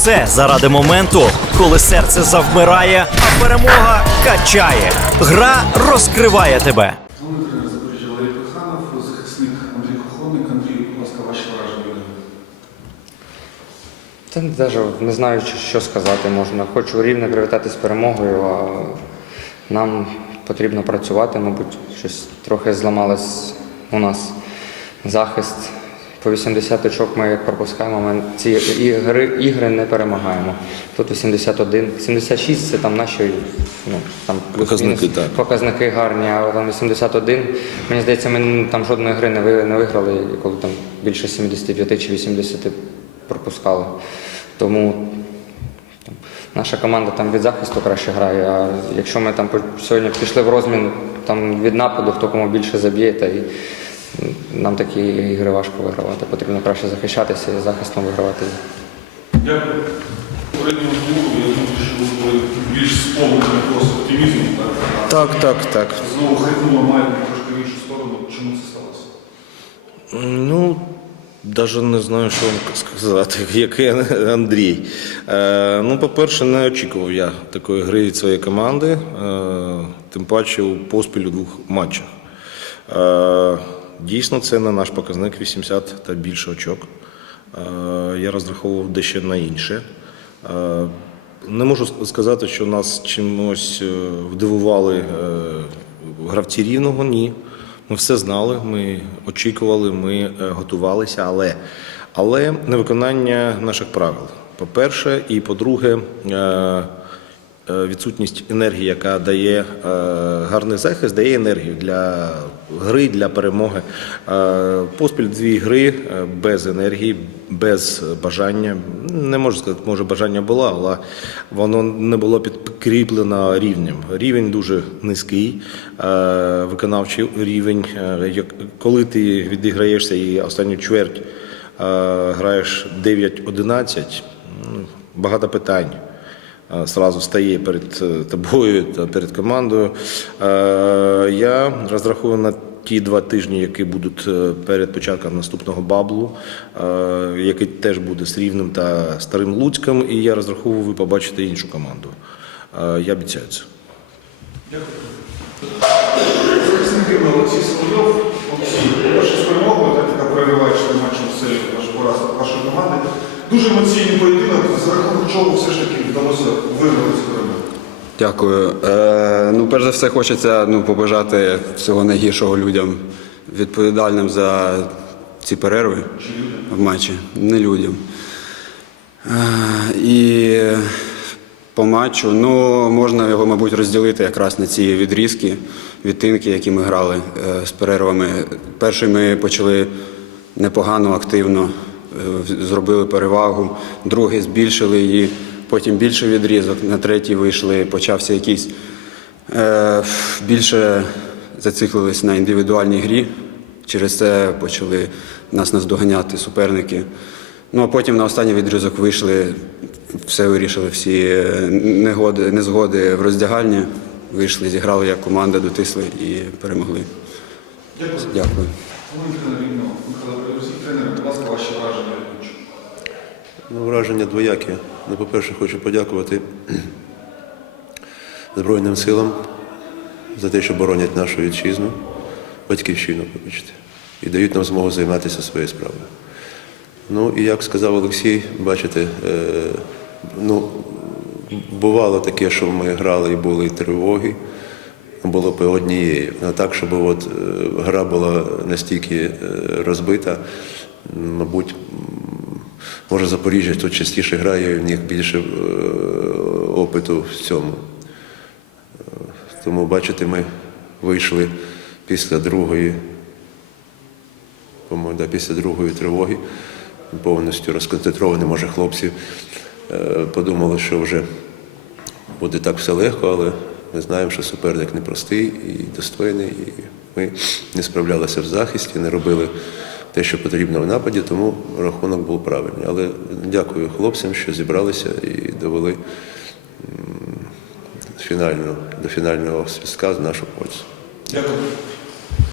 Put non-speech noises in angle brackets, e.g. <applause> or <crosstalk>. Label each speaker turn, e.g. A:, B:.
A: все заради моменту, коли серце завмирає, а перемога качає. Гра розкриває тебе.
B: Захисник Андрій Коховник. Андрій, будь ласка, ваші враження.
C: Та навіть не знаючи, що сказати можна. Хочу рівно привітати з перемогою, а нам потрібно працювати, мабуть, щось трохи зламалось у нас захист. По 80 очок ми як пропускаємо, ми ці ігри, ігри не перемагаємо. Тут 81, 76 це там наші ну, там
D: Показники, так.
C: показники гарні, а там 81. Мені здається, ми там жодної гри не, ви- не виграли, коли там більше 75 чи 80 пропускали. Тому там, наша команда там від захисту краще грає. А якщо ми там сьогодні пішли в розмін там, від нападу, хто кому більше заб'є, та і нам такі ігри важко вигравати. Потрібно краще захищатися і захистом вигравати.
B: Дякую. Попередньому я думаю, що ви були більш сповнені просто оптимізму. Так?
D: Так, так, так.
B: Знову хитнуло має трошки в іншу сторону. Чому це сталося?
D: Ну, навіть не знаю, що вам сказати, <laughs> який Андрій. Е, ну, по-перше, не очікував я такої гри від своєї команди, е, тим паче у поспіль у двох матчах. Е, дійсно, це не наш показник 80 та більше очок. Е, я розраховував дещо на інше. Е, не можу сказати, що нас чимось е, вдивували гравці рівного, ні. Ми все знали, ми очікували, ми готувалися, але, але невиконання наших правил. По-перше, і по-друге, відсутність енергії, яка дає е, гарний захист, дає енергію для гри, для перемоги. Е, Поспіль дві гри е, без енергії, без бажання. Не можу сказати, може бажання було, але воно не було підкріплено рівнем. Рівень дуже низький, е, виконавчий рівень. Е, Коли ти відіграєшся і останню чверть е, граєш 9-11, ну, багато питань е, сразу стає перед е, тобою та перед командою. Е, Я розраховую на ті два тижні, які будуть е, перед початком наступного баблу, е, який теж буде з рівнем та старим Луцьком, і я розраховую, ви побачите іншу команду. Е, Я обіцяю це.
B: Захисники Олексій Соловйов. Олексій, перше з перемогою, так, яка прориває чотири матчі в серії вашої команди. Дуже емоційний поєдинок, за рахунок чого все ж таки вдалося виграти цю перемогу.
E: Дякую. Е, ну, перш за все, хочеться ну, побажати всього найгіршого людям, відповідальним за ці перерви в матчі, не людям. Е, і по матчу, ну, можна його, мабуть, розділити якраз на ці відрізки, відтинки, які ми грали е, з перервами. Перший ми почали непогано, активно, зробили перевагу, другий збільшили її, потім більше відрізок, на третій вийшли, почався якийсь е, більше зациклились на індивідуальній грі. Через це почали нас наздоганяти суперники. Ну а потім на останній відрізок вийшли, все вирішили, всі е, негоди, незгоди в роздягальні. Вийшли, зіграли як команда, дотисли і перемогли.
B: Дякую.
E: Дякую.
B: Головний тренер Рівного Михайло Перерусій. Тренер, будь ласка, ваші враження від матчу.
F: Ну, враження двоякі. Ну, по-перше, хочу подякувати <clears throat> Збройним силам за те, що боронять нашу вітчизну, батьківщину, вибачте, і дають нам змогу займатися своєю справою. Ну і як сказав Олексій, бачите, е, ну, бувало таке, що ми грали і були тривоги, було по однією. А так, щоб от, е, гра була настільки е, розбита, мабуть, може Запоріжжя тут частіше грає, в них більше е, опиту в цьому. Тому, бачите, ми вийшли після другої, по-моєму, да, після другої тривоги, повністю розконцентровані, може, хлопці е, подумали, що вже буде так все легко, але ми знаємо, що суперник непростий і достойний, і ми не справлялися в захисті, не робили те, що потрібно в нападі, тому рахунок був правильний. Але дякую хлопцям, що зібралися і довели фінальну, до фінального свістка з нашу пользу.
B: Дякую.